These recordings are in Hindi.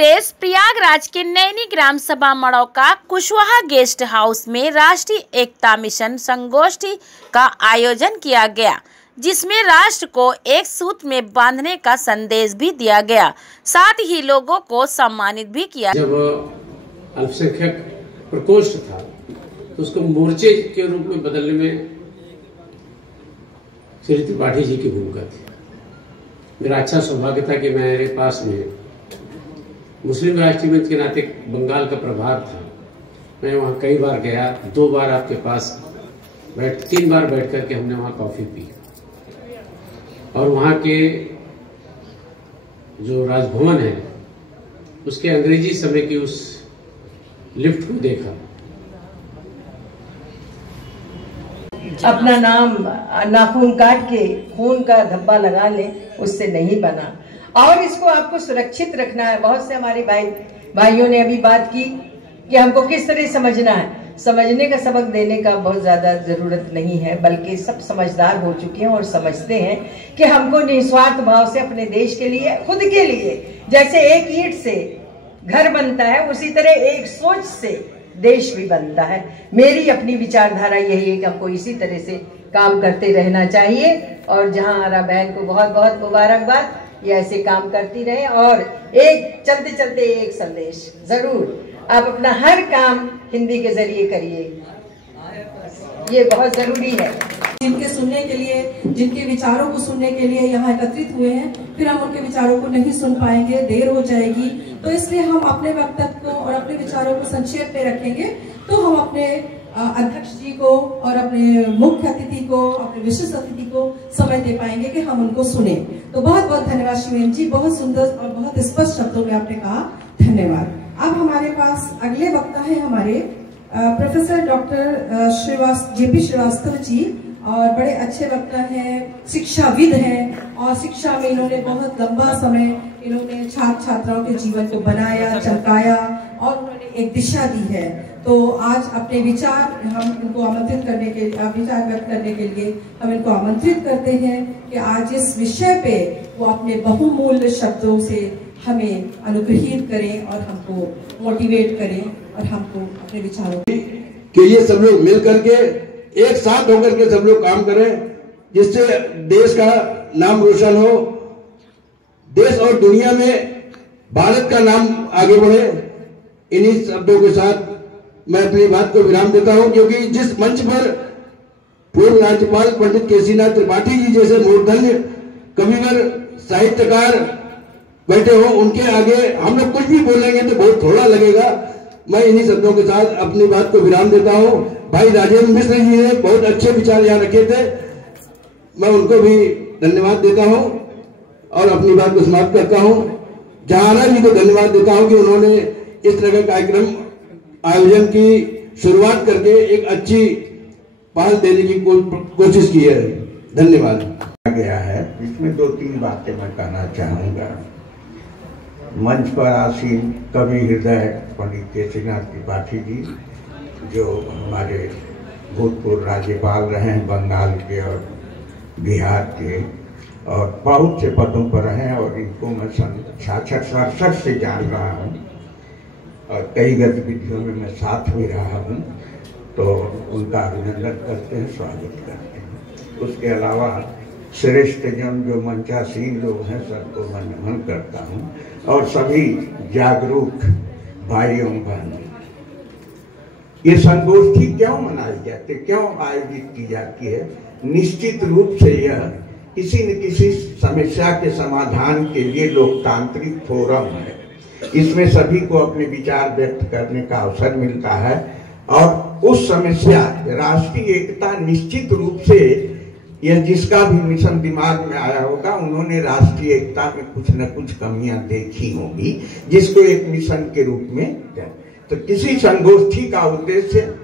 प्रदेश प्रयागराज के नैनी ग्राम सभा मड़ौका कुशवाहा गेस्ट हाउस में राष्ट्रीय एकता मिशन संगोष्ठी का आयोजन किया गया, जिसमें राष्ट्र को एक सूत्र में बांधने का संदेश भी दिया गया। साथ ही लोगों को सम्मानित भी किया। जब अल्पसंख्यक प्रकोष्ठ था तो उसको मोर्चे के रूप में बदलने में श्री त्रिपाठी जी की भूमिका थी। मेरा अच्छा सौभाग्य था कि मेरे पास में मुस्लिम राष्ट्रीय मंच के नाते बंगाल का प्रभार था। मैं वहाँ कई बार गया, 2 बार आपके पास 3 बार बैठ करके हमने वहाँ कॉफ़ी पी और वहाँ के जो राजभवन है उसके अंग्रेजी समय की उस लिफ्ट को देखा। अपना नाम नाखून काट के खून का धब्बा लगा ले, उससे नहीं बना और इसको आपको सुरक्षित रखना है। बहुत से हमारे भाइयों ने अभी बात की कि हमको किस तरह समझना है। समझने का सबक देने का बहुत ज्यादा जरूरत नहीं है, बल्कि सब समझदार हो चुके हैं और समझते हैं कि हमको निस्वार्थ भाव से अपने देश के लिए, खुद के लिए, जैसे एक ईंट से घर बनता है उसी तरह एक सोच से देश भी बनता है। मेरी अपनी विचारधारा यही है कि हमको इसी तरह से काम करते रहना चाहिए और जहां आरा बहन को बहुत बहुत मुबारकबाद, ये ऐसे काम करती रहे। और एक चलते चलते एक संदेश जरूर, आप अपना हर काम हिंदी के जरिए करिए, ये बहुत जरूरी है। जिनके सुनने के लिए, जिनके विचारों को सुनने के लिए यहाँ एकत्रित हुए हैं, फिर हम उनके विचारों को नहीं सुन पाएंगे, देर हो जाएगी। तो इसलिए हम अपने वक्तव्य को और अपने विचारों को संक्षेप में रखेंगे। तो हम अपने अध्यक्ष जी को और अपने मुख्य अतिथि को, अपने विशिष्ट अतिथि को समय दे पाएंगे कि हम उनको सुने। तो बहुत बहुत धन्यवाद शिवेन जी, बहुत सुंदर और बहुत स्पष्ट शब्दों में आपने कहा, धन्यवाद। अब हमारे पास अगले वक्ता है हमारे professor doctor JP Srivastava ji, और बड़े अच्छे वक्ता हैं, शिक्षाविद हैं और शिक्षा में इन्होंने बहुत लंबा समय इन्होंने छात्र छात्राओं के जीवन को बनाया, चमकाया और उन्होंने एक दिशा दी है। तो आज अपने विचार हम इनको आमंत्रित करने के विचार व्यक्त करने के लिए हम इनको आमंत्रित करते हैं कि आज इस विषय पे वो अपने बहुमूल्य शब्दों से हमें अनुग्रहित करें और हमको मोटिवेट करें और हमको अपने विचारों के लिए सब लोग मिल करके एक साथ होकर के सब लोग काम करें, जिससे देश का नाम रोशन हो, देश और दुनिया में भारत का नाम आगे बढ़े। इन्हीं शब्दों के साथ मैं अपनी बात को विराम देता हूं, क्योंकि जिस मंच पर पूर्व राज्यपाल पंडित केसीनाथ त्रिपाठी जी जैसे मूर्धन्य कविवर साहित्यकार बैठे हो, उनके आगे हम लोग कुछ भी बोलेंगे तो बहुत थोड़ा लगेगा। मैं इन्हीं शब्दों के साथ अपनी बात को विराम देता हूं। भाई राजेंद्र मिश्र जी ने बहुत अच्छे विचार यहाँ रखे थे, मैं उनको भी धन्यवाद देता हूं और अपनी बात को समाप्त करता हूं। जहाना जी को धन्यवाद देता हूं कि उन्होंने इस तरह का कार्यक्रम आयोजन की शुरुआत करके एक अच्छी पहल देने की कोशिश की है। धन्यवाद। गया है, इसमें 2-3 बातें मैं कहना चाहूँगा। मंच पर आसीन कवि हृदय पंडित केसीनाथ त्रिपाठी जी, जो हमारे भूतपूर्व राज्यपाल रहे हैं बंगाल के और बिहार के, और बहुत से पदों पर हैं और इनको मैं 66-67 से जान रहा हूँ और कई गतिविधियों में मैं साथ भी रहा हूँ। तो उनका अभिनंदन करते हैं, स्वागत करते हैं। उसके अलावा श्रेष्ठ जन जो मंचासीन लोग हैं, सबको मैं नमन करता हूँ और सभी जागरूक भाइयों बहनों। ये संगोष्ठी क्यों मनाई जाती है, क्यों आयोजित की जाती है? निश्चित रूप से यह किसी न किसी समस्या के समाधान के लिए लोकतांत्रिक फोरम है। इसमें सभी को अपने विचार व्यक्त करने का अवसर मिलता है और उस समस्या, राष्ट्रीय एकता, निश्चित रूप से यह जिसका भी मिशन दिमाग में आया होगा, उन्होंने राष्ट्रीय एकता में कुछ न कुछ कमियां देखी होंगी, जिसको एक मिशन के रूप में। तो किसी संगोष्ठी का उद्देश्य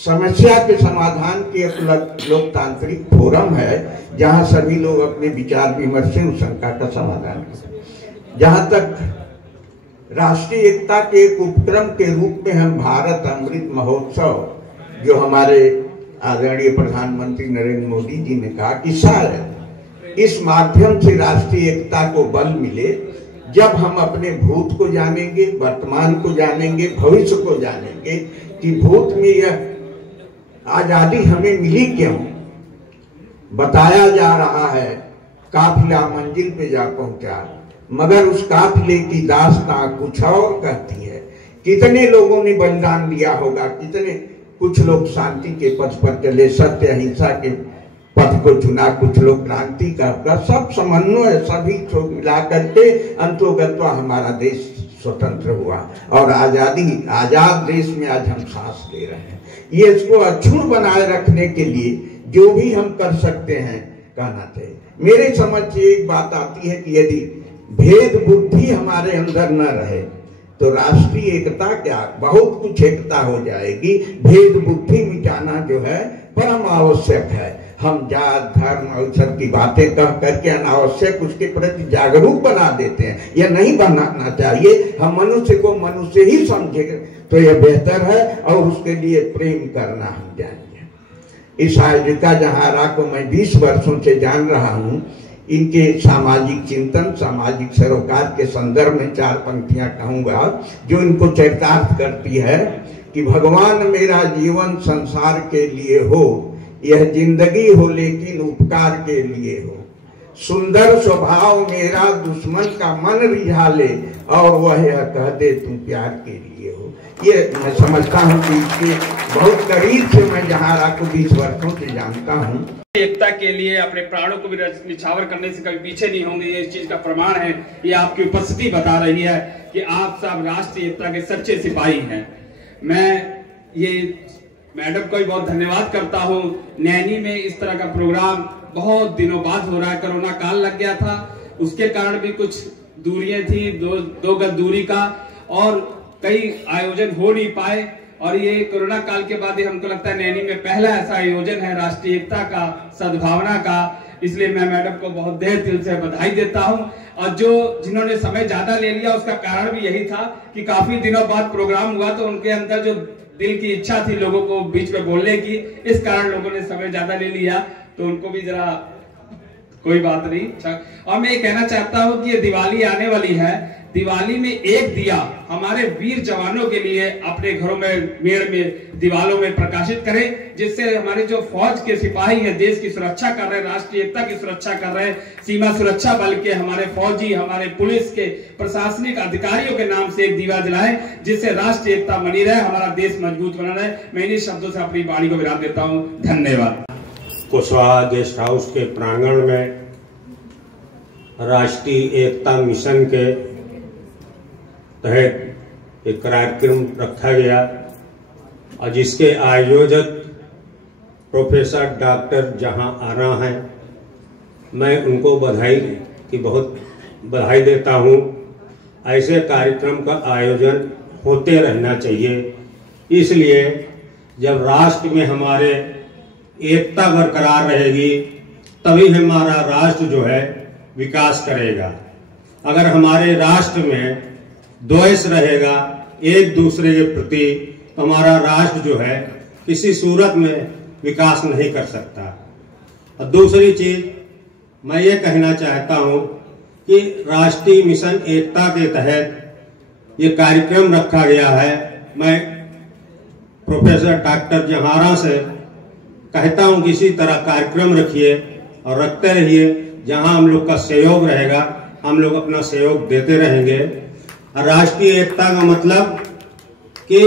समस्या के समाधान की एक लोकतांत्रिक फोरम है, जहां सभी लोग अपने विचार विमर्श से उस शंका का समाधान करें। जहां तक राष्ट्रीय एकता के एक उपक्रम के रूप में हम भारत अमृत महोत्सव, जो हमारे आदरणीय प्रधानमंत्री नरेंद्र मोदी जी ने कहा कि शायद इस माध्यम से राष्ट्रीय एकता को बल मिले, जब हम अपने भूत को जानेंगे, वर्तमान को जानेंगे, भविष्य को जानेंगे कि भूत में यह आजादी हमें मिली क्यों। बताया जा रहा है काफिला मंजिल पे जा पहुंचा, मगर उस काफिले की दास्तां कुछ और कहती है। कितने लोगों ने बलिदान दिया होगा, कितने, कुछ लोग शांति के पथ पर चले, सत्य अहिंसा के पथ को चुना, कुछ लोग क्रांति का सब समन्वय सभी को मिला करके अंतोगत्वा हमारा देश स्वतंत्र हुआ और आजाद देश में आज हम सांस ले रहे हैं। ये इसको अक्षुण्ण बनाए रखने के लिए जो भी हम कर सकते हैं कहना चाहिए। मेरे समझ से एक बात आती है कि यदि भेद बुद्धि हमारे अंदर न रहे तो राष्ट्रीय एकता क्या, बहुत कुछ एकता हो जाएगी। भेद बुद्धि मिटाना जो है परम आवश्यक है। हम जात धर्म और सब की बातें कह करके अनावश्यक उसके प्रति जागरूक बना देते हैं। यह नहीं बनाना चाहिए। हम मनुष्य को मनुष्य ही समझे तो यह बेहतर है और उसके लिए प्रेम करना हम जानेंगे। इस आयोजिका जहारा को मैं 20 वर्षों से जान रहा हूँ। इनके सामाजिक चिंतन, सामाजिक सरोकार के संदर्भ में 4 पंक्तियां कहूंगा जो इनको चरितार्थ करती है कि भगवान मेरा जीवन संसार के लिए हो, यह जिंदगी हो लेकिन उपकार के लिए हो। सुंदर स्वभाव मेरा दुश्मन का मन रिझा ले और वह यह कह दे तुम प्यार के लिए हो। ये मैं समझता हूँ कि इसके बहुत करीब से मैं जहारा को 20 वर्षों से जानता हूँ। एकता के लिए अपने प्राणों को भी निछावर करने से कभी पीछे नहीं होंगे, ये इस चीज का प्रमाण है। ये आपकी उपस्थिति बता रही है कि आप सब राष्ट्रीय एकता के सच्चे सिपाही हैं। मैं ये मैडम को भी बहुत धन्यवाद करता हूँ। नैनी में इस तरह का प्रोग्राम बहुत दिनों बाद हो रहा है। कोरोना काल लग गया था, उसके कारण भी कुछ दूरियां थी, दो गज दूरी का, और कई आयोजन हो नहीं पाए। और ये कोरोना काल के बाद ही हमको लगता है नैनी में पहला ऐसा आयोजन है राष्ट्रीय एकता का, सद्भावना का। इसलिए मैं मैडम को बहुत दिल से बधाई देता हूं। और जिन्होंने समय ज्यादा ले लिया उसका कारण भी यही था कि काफी दिनों बाद प्रोग्राम हुआ तो उनके अंदर जो दिल की इच्छा थी लोगों को बीच में बोलने की, इस कारण लोगों ने समय ज्यादा ले लिया। तो उनको भी जरा कोई बात नहीं। और मैं ये कहना चाहता हूं कि ये दिवाली आने वाली है, दिवाली में एक दिया हमारे वीर जवानों के लिए अपने घरों में, मेड़ में, दीवालों में प्रकाशित करें, जिससे हमारे जो फौज के सिपाही हैं, देश की सुरक्षा कर रहे हैं, राष्ट्रीय एकता की सुरक्षा कर रहे हैं, सीमा सुरक्षा बल के हमारे फौजी, हमारे पुलिस के प्रशासनिक अधिकारियों के नाम से एक दीवा जलाएं, जिससे राष्ट्रीय एकता बनी रहे, हमारा देश मजबूत बना रहे। मैं इन्हीं शब्दों से अपनी वाणी को विराम देता हूँ। धन्यवाद। कुशवाहा गेस्ट हाउस के प्रांगण में राष्ट्रीय एकता मिशन के तहत एक कार्यक्रम रखा गया और जिसके आयोजक प्रोफेसर डॉक्टर जहां आरा हैं, मैं उनको बहुत बधाई देता हूं। ऐसे कार्यक्रम का आयोजन होते रहना चाहिए। इसलिए जब राष्ट्र में हमारे एकता बरकरार रहेगी तभी हमारा राष्ट्र जो है विकास करेगा। अगर हमारे राष्ट्र में द्वेष रहेगा एक दूसरे के प्रति तो हमारा राष्ट्र जो है किसी सूरत में विकास नहीं कर सकता। और दूसरी चीज मैं ये कहना चाहता हूँ कि राष्ट्रीय मिशन एकता के तहत ये कार्यक्रम रखा गया है। मैं प्रोफेसर डॉक्टर जहारा से कहता हूँ कि इसी तरह कार्यक्रम रखिए और रखते रहिए। जहाँ हम लोग का सहयोग रहेगा हम लोग अपना सहयोग देते रहेंगे। राष्ट्रीय एकता का मतलब कि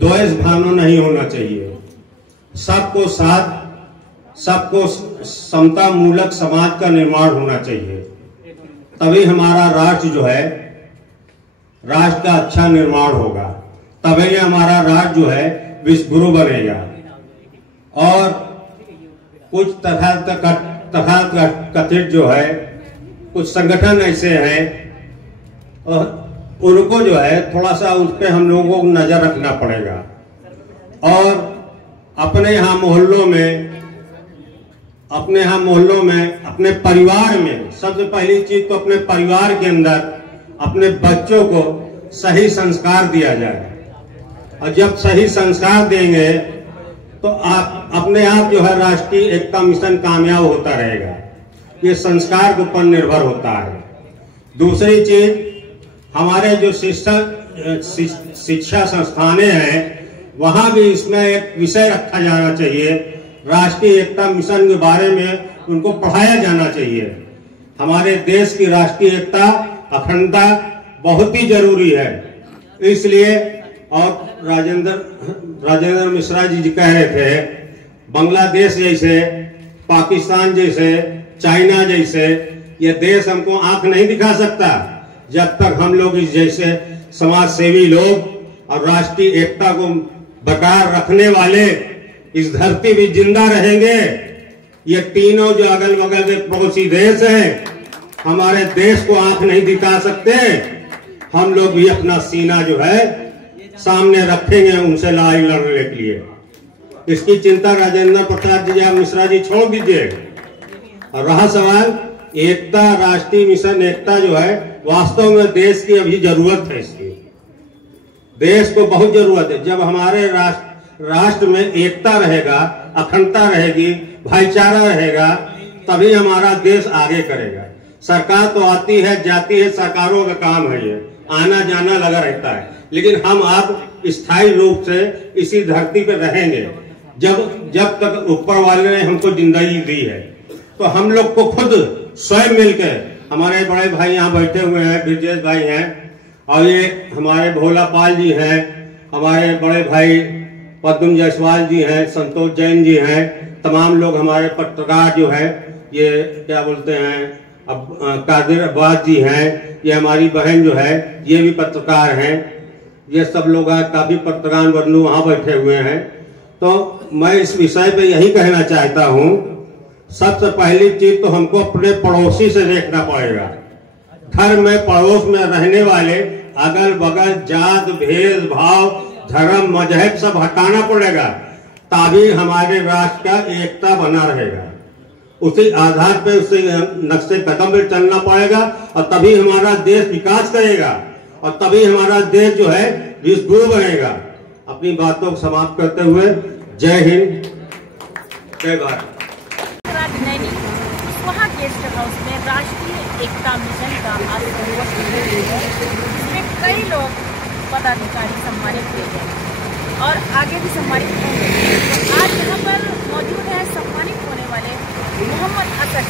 द्वेष भावना नहीं होना चाहिए। सबको साथ, सबको समता मूलक समाज का निर्माण होना चाहिए, तभी हमारा राष्ट्र जो है, राष्ट्र का अच्छा निर्माण होगा, तभी हमारा राष्ट्र जो है विश्व गुरु बनेगा। और कुछ तथाकथित जो है कुछ संगठन ऐसे हैं और उनको जो है थोड़ा सा उस पर हम लोगों को नजर रखना पड़ेगा। और अपने यहाँ मोहल्लों में अपने परिवार में सबसे पहली चीज तो अपने परिवार के अंदर अपने बच्चों को सही संस्कार दिया जाए। और जब सही संस्कार देंगे तो आप अपने आप जो है राष्ट्रीय एकता मिशन कामयाब होता रहेगा। ये संस्कार के ऊपर निर्भर होता है। दूसरी चीज, हमारे जो शिक्षा संस्थानें हैं वहां भी इसमें एक विषय रखा जाना चाहिए। राष्ट्रीय एकता मिशन के बारे में उनको पढ़ाया जाना चाहिए। हमारे देश की राष्ट्रीय एकता, अखंडता बहुत ही जरूरी है। इसलिए, और राजेंद्र मिश्रा जी कह रहे थे, बांग्लादेश जैसे, पाकिस्तान जैसे, चाइना जैसे ये देश हमको आंख नहीं दिखा सकता जब तक हम लोग इस जैसे समाज सेवी लोग और राष्ट्रीय एकता को बरकरार रखने वाले इस धरती भी जिंदा रहेंगे। ये तीनों जो अगल बगल के पड़ोसी देश हैं, हमारे देश को आंख नहीं दिखा सकते। हम लोग भी अपना सीना जो है सामने रखेंगे उनसे लड़ाई लड़ने के लिए। इसकी चिंता राजेंद्र प्रसाद जी या मिश्रा जी छोड़ दीजिए। और रहा सवाल एकता, राष्ट्रीय मिशन एकता जो है वास्तव में देश की अभी जरूरत है। इसकी देश को बहुत जरूरत है। जब हमारे राष्ट्र में एकता रहेगा, अखंडता रहेगी, भाईचारा रहेगा, तभी हमारा देश आगे करेगा। सरकार तो आती है जाती है, सरकारों का काम है, ये आना जाना लगा रहता है, लेकिन हम आप स्थायी रूप से इसी धरती पर रहेंगे जब तक ऊपर वाले ने हमको जिंदगी दी है। तो हम लोग को खुद स्वयं मिलकर, हमारे बड़े भाई यहाँ बैठे हुए हैं, ब्रजेश भाई हैं, और ये हमारे भोला पाल जी हैं, हमारे बड़े भाई पद्म जायसवाल जी हैं, संतोष जैन जी हैं, तमाम लोग हमारे पत्रकार जो है, ये क्या बोलते हैं, अब कादिर अब्बास जी हैं, ये हमारी बहन जो है ये भी पत्रकार हैं। ये सब लोग काफी पत्रकार बंधु वहां बैठे हुए हैं। तो मैं इस विषय पे यही कहना चाहता हूँ, सबसे पहली चीज तो हमको अपने पड़ोसी से देखना पड़ेगा। घर में पड़ोस में रहने वाले अगल बगल जात भेदभाव धर्म मजहब सब हटाना पड़ेगा, तभी हमारे राष्ट्र का एकता बना रहेगा। उसी आधार पर उसी नक्शे कदम पर चलना पड़ेगा और तभी हमारा देश विकास करेगा और तभी हमारा देश जो है विश्वगुरु बनेगा। अपनी बातों को समाप्त करते हुए जय हिंद, जय भारत। वहाँ गेस्ट हाउस में राष्ट्रीय एकता मिशन का आज इसमें कई लोग पदाधिकारी सम्मानित किए गए और आगे भी सम्मानित होंगे। आज यहाँ पर मौजूद है सम्मानित होने वाले मोहम्मद असद,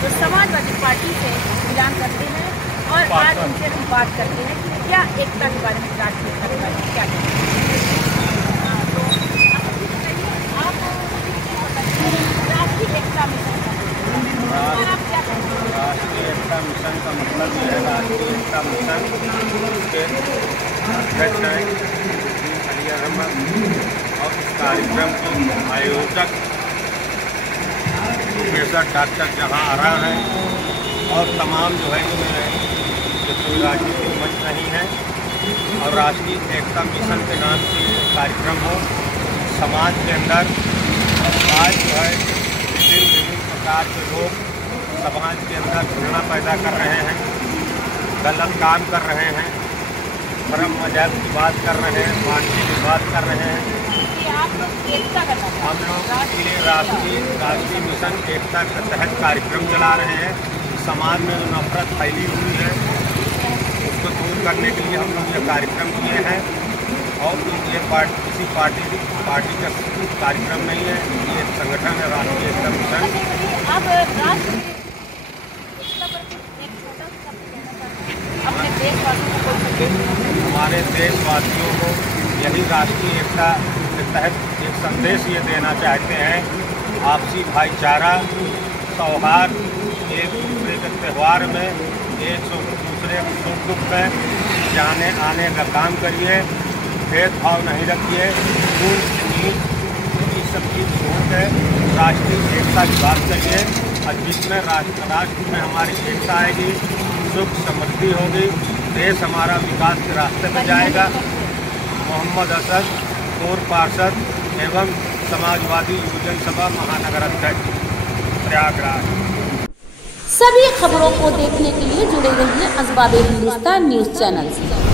जो समाजवादी पार्टी से बिलोंग करते हैं, और आज उनसे हम बात करते हैं कि क्या एकता के बारे में, राष्ट्रीय एकता के बारे में क्या कहते हैं। तो आप राष्ट्रीय एकता मिशन आप क्या कहते हैं? राष्ट्रीय एकता मिशन का मतलब है, राष्ट्रीय एकता मिशन के अध्यक्ष हैं अली अहमद और इस कार्यक्रम के आयोजक प्रोफेसर डॉक्टर जहां आरा हैं और तमाम जो है इसमें कोई राजनीतिक मंच नहीं है। और राष्ट्रीय एकता मिशन के नाम से कार्यक्रम हो, समाज के अंदर आज जो है विभिन्न प्रकार के लोग समाज के अंदर घृणा पैदा कर रहे हैं, गलत काम कर रहे हैं, धर्म मजहब की बात कर रहे हैं, पार्टी की बात कर रहे हैं। हम लोग इसके लिए राष्ट्रीय मिशन एकता के तहत कार्यक्रम चला रहे हैं। समाज में जो नफरत फैली हुई है उसको दूर करने के लिए हम लोग ये कार्यक्रम किए हैं। और ये किसी पार्टी का कार्यक्रम नहीं है, ये एक संगठन है राष्ट्रीय एकता मिशन। हमारे देशवासियों को यही राष्ट्रीय एकता के तहत एक संदेश ये देना चाहते हैं, आपसी भाईचारा, सौहार्द, एक दूसरे के त्यौहार में एक दूसरे के सुख दुख में जाने आने का काम करिए, भेदभाव नहीं रखिए, ऊंच नीच सब चीज छोड़ के राष्ट्रीय एकता की बात करिए। और जिसमें राष्ट्र में हमारी एकता आएगी, सुख समृद्धि होगी, देश हमारा विकास के रास्ते पर जाएगा। मोहम्मद असद, पूर्व पार्षद एवं समाजवादी युवजन सभा महानगर अध्यक्ष, प्रयागराज। सभी खबरों को देखने के लिए जुड़े रहिए अखबार हिंदुस्तान न्यूज चैनल से।